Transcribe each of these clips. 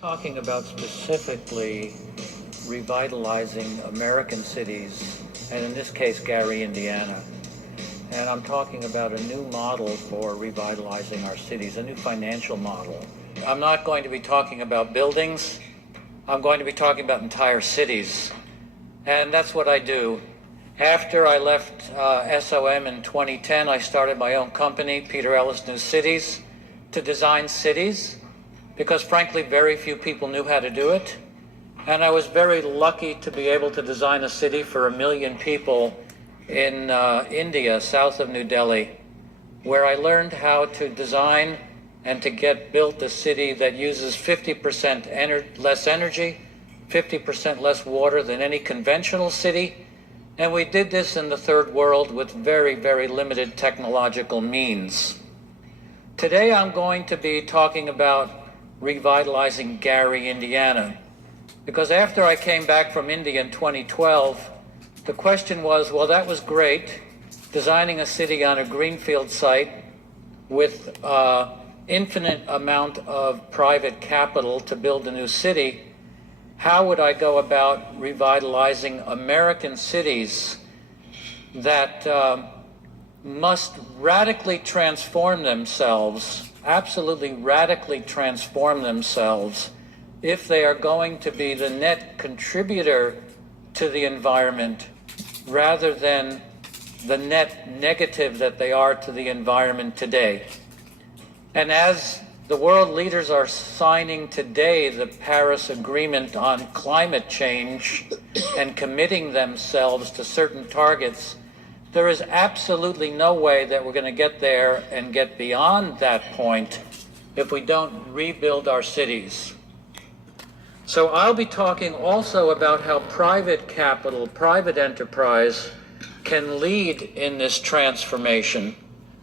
Talking about specifically revitalizing American cities, and in this case, Gary, Indiana. And I'm talking about a new model for revitalizing our cities, a new financial model. I'm not going to be talking about buildings. I'm going to be talking about entire cities. And that's what I do. After I left SOM in 2010, I started my own company, Peter Ellis New Cities, to design cities, because frankly, very few people knew how to do it. And I was very lucky to be able to design a city for 1 million people in India, south of New Delhi, where I learned how to design and to get built a city that uses 50% less energy, 50% less water than any conventional city. And we did this in the third world with very, very limited technological means. Today I'm going to be talking about revitalizing Gary, Indiana. Because after I came back from India in 2012, the question was, well, that was great, designing a city on a greenfield site with infinite amount of private capital to build a new city. How would I go about revitalizing American cities that must radically transform themselves, absolutely radically transform themselves, if they are going to be the net contributor to the environment rather than the net negative that they are to the environment today? And as the world leaders are signing today the Paris Agreement on climate change and committing themselves to certain targets, there is absolutely no way that we're going to get there and get beyond that point if we don't rebuild our cities. So I'll be talking also about how private capital, private enterprise can lead in this transformation,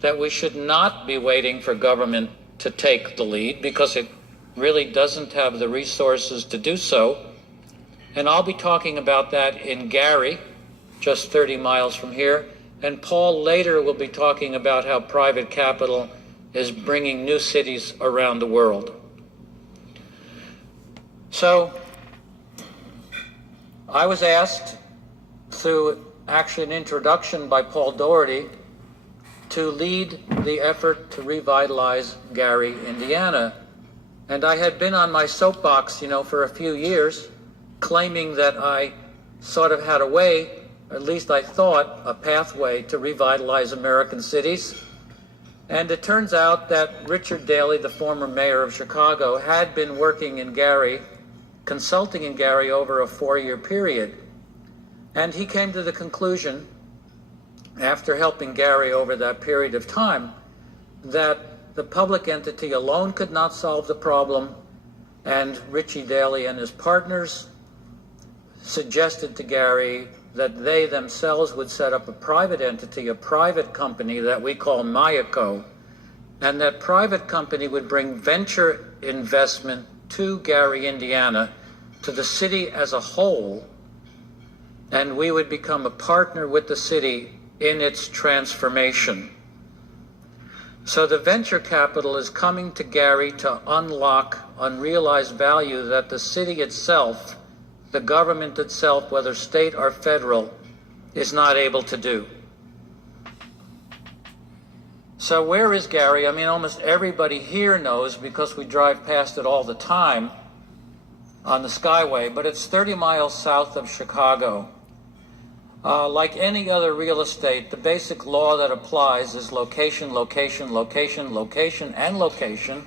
that we should not be waiting for government to take the lead because it really doesn't have the resources to do so. And I'll be talking about that in Gary, just 30 miles from here. And Paul later will be talking about how private capital is bringing new cities around the world. So I was asked through actually an introduction by Paul Doherty to lead the effort to revitalize Gary, Indiana. And I had been on my soapbox, for a few years, claiming that I sort of had a way, at least I thought, a pathway to revitalize American cities. And it turns out that Richard Daley, the former mayor of Chicago, had been working in Gary, consulting in Gary over a 4-year period. And he came to the conclusion, after helping Gary over that period of time, that the public entity alone could not solve the problem, and Richie Daley and his partners suggested to Gary that they themselves would set up a private entity, a private company that we call Mayaco, and that private company would bring venture investment to Gary, Indiana, to the city as a whole, and we would become a partner with the city in its transformation. So the venture capital is coming to Gary to unlock unrealized value that the city itself, the government itself, whether state or federal, is not able to do. So where is Gary? I mean, almost everybody here knows because we drive past it all the time on the Skyway, but it's 30 miles south of Chicago. Like any other real estate, the basic law that applies is location, location, location, location, and location.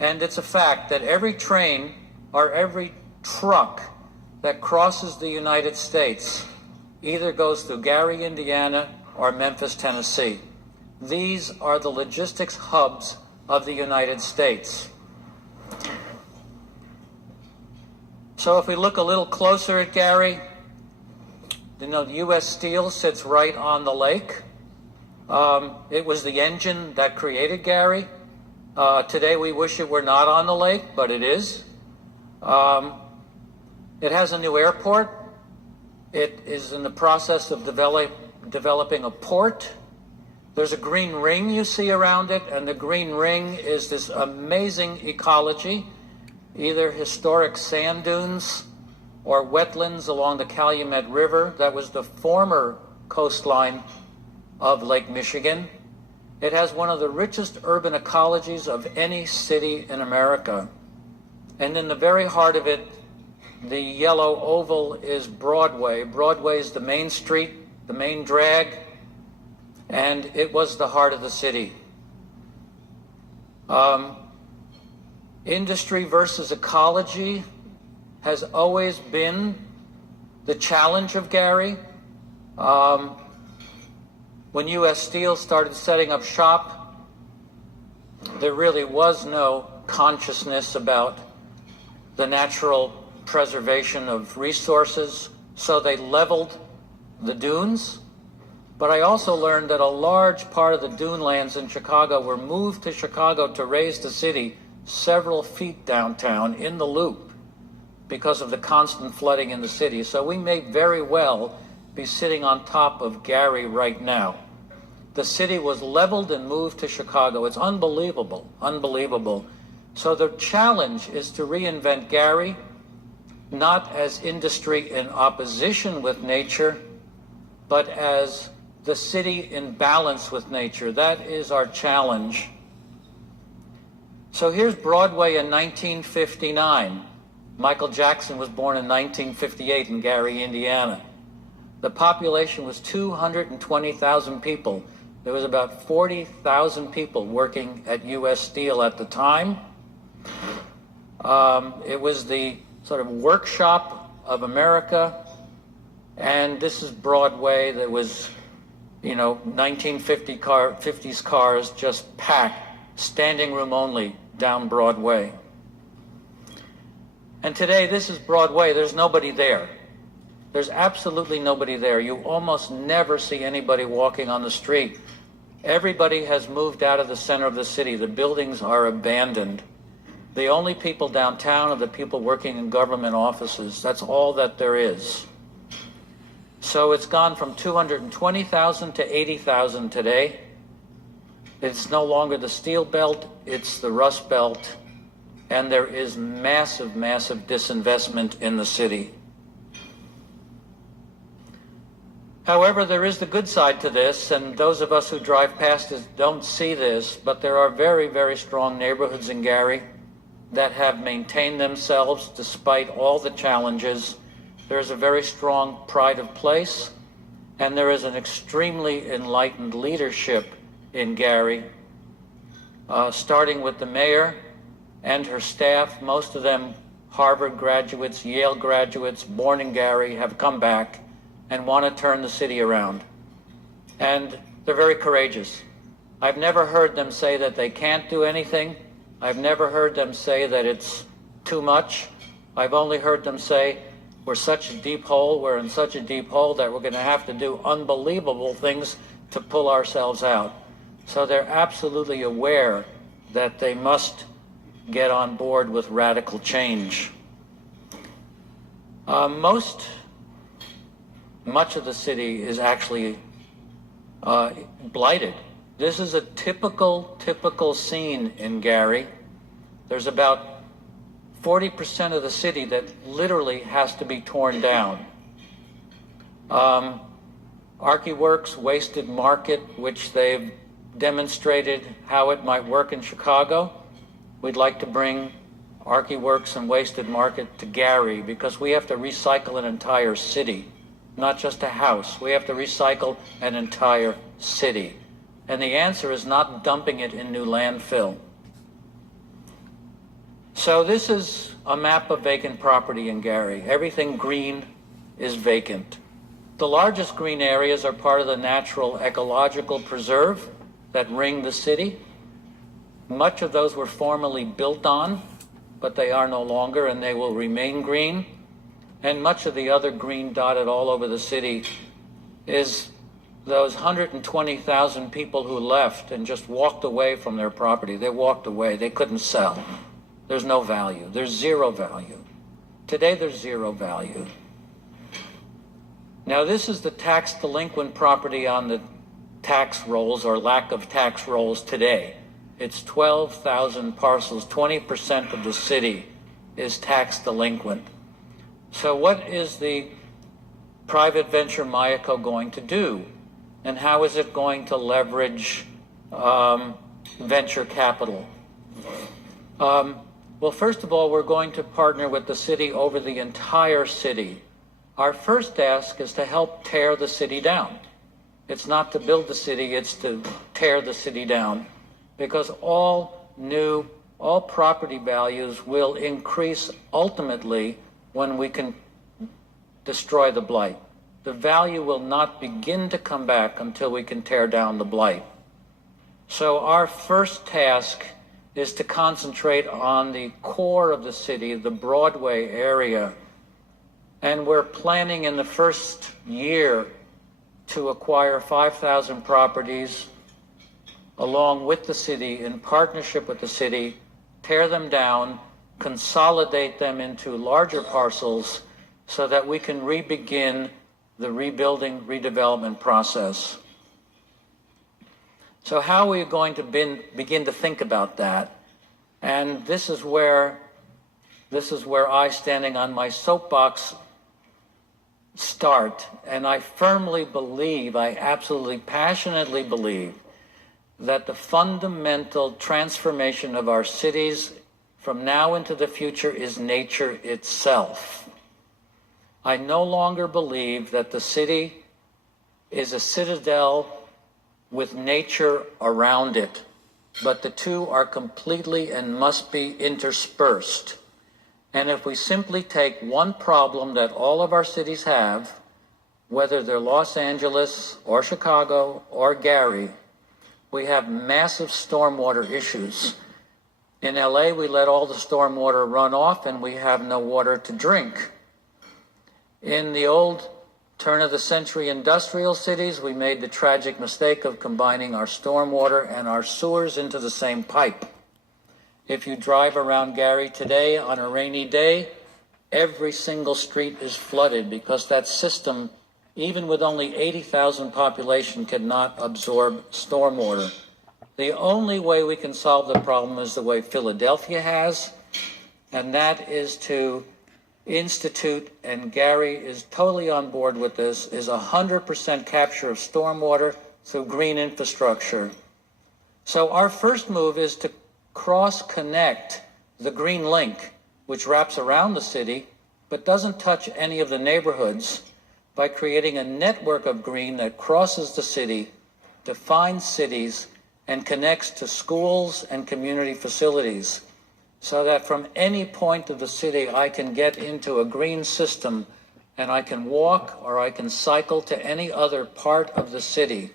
And it's a fact that every train or every truck that crosses the United States either goes through Gary, Indiana, or Memphis, Tennessee. These are the logistics hubs of the United States. So if we look a little closer at Gary, U.S. Steel sits right on the lake. It was the engine that created Gary. Today we wish it were not on the lake, but it is. It has a new airport. It is in the process of developing a port. There's a green ring you see around it, and the green ring is this amazing ecology either historic sand dunes or wetlands along the Calumet River. That was the former coastline of Lake Michigan. It has one of the richest urban ecologies of any city in America. And in the very heart of it, the yellow oval is Broadway. Broadway is the main street, the main drag, and it was the heart of the city. Industry versus ecology has always been the challenge of Gary. When U.S. Steel started setting up shop, there really was no consciousness about the natural preservation of resources, so they leveled the dunes. But I also learned that a large part of the dune lands in Chicago were moved to Chicago to raise the city several feet downtown in the loop because of the constant flooding in the city. So we may very well be sitting on top of Gary right now. The city was leveled and moved to Chicago. It's unbelievable, unbelievable. So the challenge is to reinvent Gary, not as industry in opposition with nature, but as the city in balance with nature. That is our challenge. So here's Broadway in 1959. Michael Jackson was born in 1958 in Gary, Indiana. The population was 220,000 people. There was about 40,000 people working at U.S. Steel at the time. It was the sort of workshop of America. And this is Broadway. That was, 1950s cars just packed, standing room only, down Broadway. And today, this is Broadway. There's nobody there. There's absolutely nobody there. You almost never see anybody walking on the street. Everybody has moved out of the center of the city. The buildings are abandoned. The only people downtown are the people working in government offices. That's all that there is. So it's gone from 220,000 to 80,000 today. It's no longer the Steel Belt, it's the Rust Belt, and there is massive, massive disinvestment in the city. However, there is the good side to this, and those of us who drive past it don't see this, but there are very, very strong neighborhoods in Gary that have maintained themselves despite all the challenges. There is a very strong pride of place, and there is an extremely enlightened leadership in Gary, starting with the mayor and her staff. Most of them Harvard graduates, Yale graduates, born in Gary, have come back and want to turn the city around. And they're very courageous. I've never heard them say that they can't do anything. I've never heard them say that it's too much. I've only heard them say, we're such a deep hole, we're in such a deep hole that we're going to have to do unbelievable things to pull ourselves out. So they're absolutely aware that they must get on board with radical change. Much of the city is actually blighted. This is a typical scene in Gary. There's about 40% of the city that literally has to be torn down. ArchiWorks, Wasted Market, which they've demonstrated how it might work in Chicago. We'd like to bring ArchiWorks and Wasted Market to Gary because we have to recycle an entire city, not just a house. We have to recycle an entire city. And the answer is not dumping it in new landfill. So this is a map of vacant property in Gary. Everything green is vacant. The largest green areas are part of the natural ecological preserve that ring the city. Much of those were formerly built on, but they are no longer, and they will remain green. And much of the other green dotted all over the city is those 120,000 people who left and just walked away from their property. They walked away. They couldn't sell. There's no value. There's zero value. Today, there's zero value. Now, this is the tax delinquent property on the tax rolls or lack of tax rolls today. It's 12,000 parcels, 20% of the city is tax delinquent. So what is the private venture Mayako going to do? And how is it going to leverage venture capital? Well, first of all, we're going to partner with the city over the entire city. Our first task is to help tear the city down. It's not to build the city, it's to tear the city down, because all property values will increase ultimately when we can destroy the blight. The value will not begin to come back until we can tear down the blight. So our first task is to concentrate on the core of the city, the Broadway area. And we're planning in the first year to acquire 5,000 properties along with the city, in partnership with the city, tear them down, consolidate them into larger parcels so that we can begin the rebuilding, redevelopment process. So how are we going to begin to think about that? And this is where I, standing on my soapbox, start. And I firmly believe, I absolutely passionately believe, that the fundamental transformation of our cities from now into the future is nature itself. I no longer believe that the city is a citadel with nature around it, but the two are completely and must be interspersed. And if we simply take one problem that all of our cities have, whether they're Los Angeles or Chicago or Gary, we have massive stormwater issues. In LA, we let all the stormwater run off and we have no water to drink. In the old turn-of-the-century industrial cities, we made the tragic mistake of combining our stormwater and our sewers into the same pipe. If you drive around Gary today on a rainy day, every single street is flooded because that system, even with only 80,000 population, cannot absorb stormwater. The only way we can solve the problem is the way Philadelphia has, and that is to institute, and Gary is totally on board with this, is 100% capture of stormwater through green infrastructure. So our first move is to cross-connect the Green Link, which wraps around the city, but doesn't touch any of the neighborhoods, by creating a network of green that crosses the city, defines cities, and connects to schools and community facilities, so that from any point of the city I can get into a green system and I can walk or I can cycle to any other part of the city.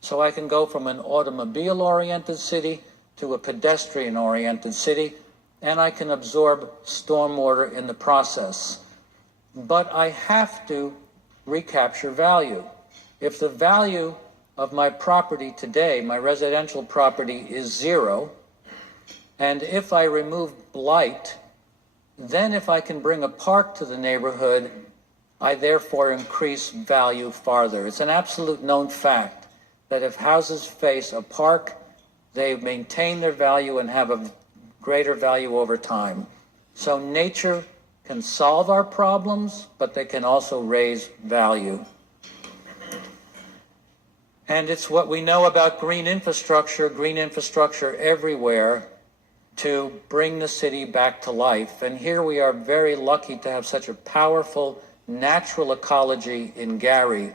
So I can go from an automobile-oriented city to a pedestrian-oriented city, and I can absorb stormwater in the process. But I have to recapture value. If the value of my property today, my residential property, is zero, and if I remove blight, then if I can bring a park to the neighborhood, I therefore increase value farther. It's an absolute known fact that if houses face a park, they maintain their value and have a greater value over time. So nature can solve our problems, but they can also raise value. And it's what we know about green infrastructure everywhere, to bring the city back to life. And here we are very lucky to have such a powerful natural ecology in Gary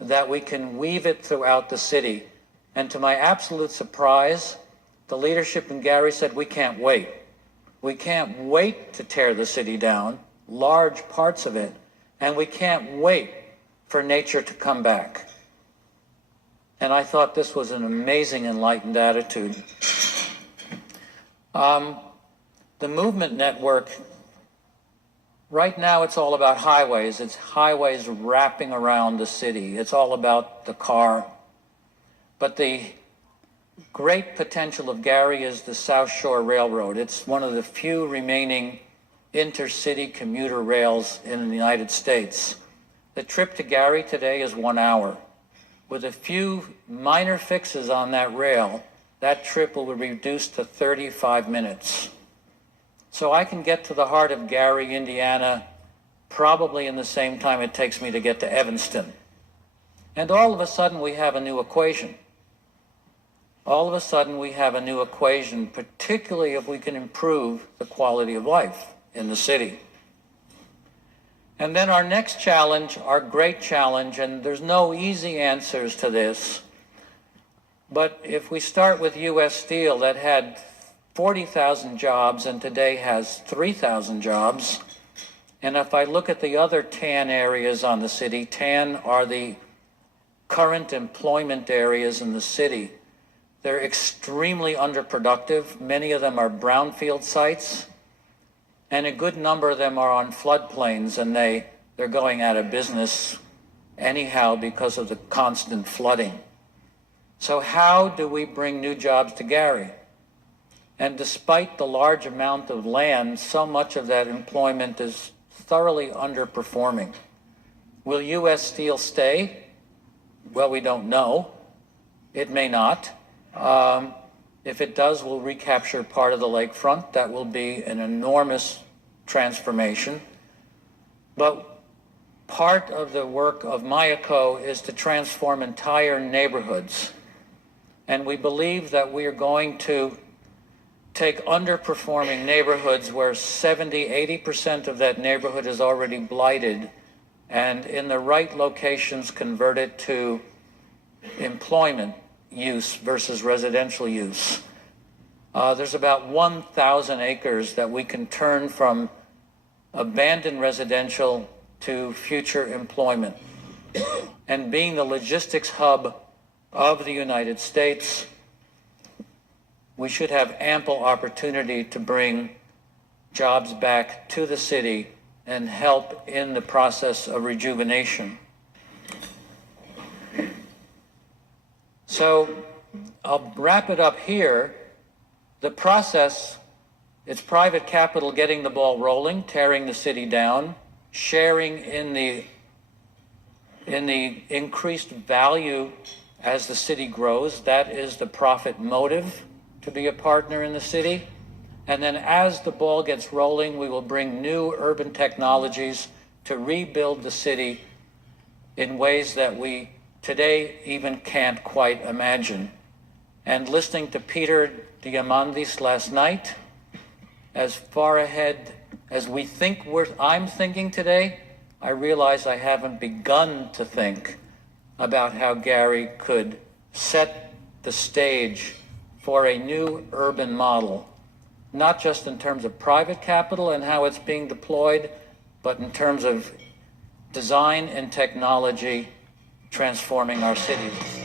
that we can weave it throughout the city. And to my absolute surprise, the leadership in Gary said, we can't wait. We can't wait to tear the city down, large parts of it, and we can't wait for nature to come back. And I thought this was an amazing, enlightened attitude. The movement network, right now it's all about highways. It's highways wrapping around the city. It's all about the car. But the great potential of Gary is the South Shore Railroad. It's one of the few remaining intercity commuter rails in the United States. The trip to Gary today is 1 hour. With a few minor fixes on that rail, that trip will be reduced to 35 minutes. So I can get to the heart of Gary, Indiana, probably in the same time it takes me to get to Evanston. And all of a sudden we have a new equation. All of a sudden we have a new equation, particularly if we can improve the quality of life in the city. And then our next challenge, our great challenge, and there's no easy answers to this, but if we start with U.S. Steel that had 40,000 jobs and today has 3,000 jobs, and if I look at the other tan areas on the city, tan are the current employment areas in the city. They're extremely underproductive. Many of them are brownfield sites, and a good number of them are on floodplains, and they're going out of business anyhow because of the constant flooding. So how do we bring new jobs to Gary? And despite the large amount of land, so much of that employment is thoroughly underperforming. Will U.S. Steel stay? Well, we don't know. It may not. If it does, we'll recapture part of the lakefront. That will be an enormous transformation. But part of the work of Mayaco is to transform entire neighborhoods. And we believe that we are going to take underperforming neighborhoods where 70–80% of that neighborhood is already blighted, and in the right locations convert it to employment use versus residential use. There's about 1,000 acres that we can turn from abandoned residential to future employment. And being the logistics hub of the United States, we should have ample opportunity to bring jobs back to the city and help in the process of rejuvenation. So I'll wrap it up here. The process, it's private capital getting the ball rolling, tearing the city down, sharing in the increased value as the city grows. That is the profit motive to be a partner in the city. And then as the ball gets rolling, we will bring new urban technologies to rebuild the city in ways that we today even can't quite imagine. And listening to Peter Diamandis last night, as far ahead as we think I'm thinking today, I realize I haven't begun to think about how Gary could set the stage for a new urban model, not just in terms of private capital and how it's being deployed, but in terms of design and technology transforming our cities.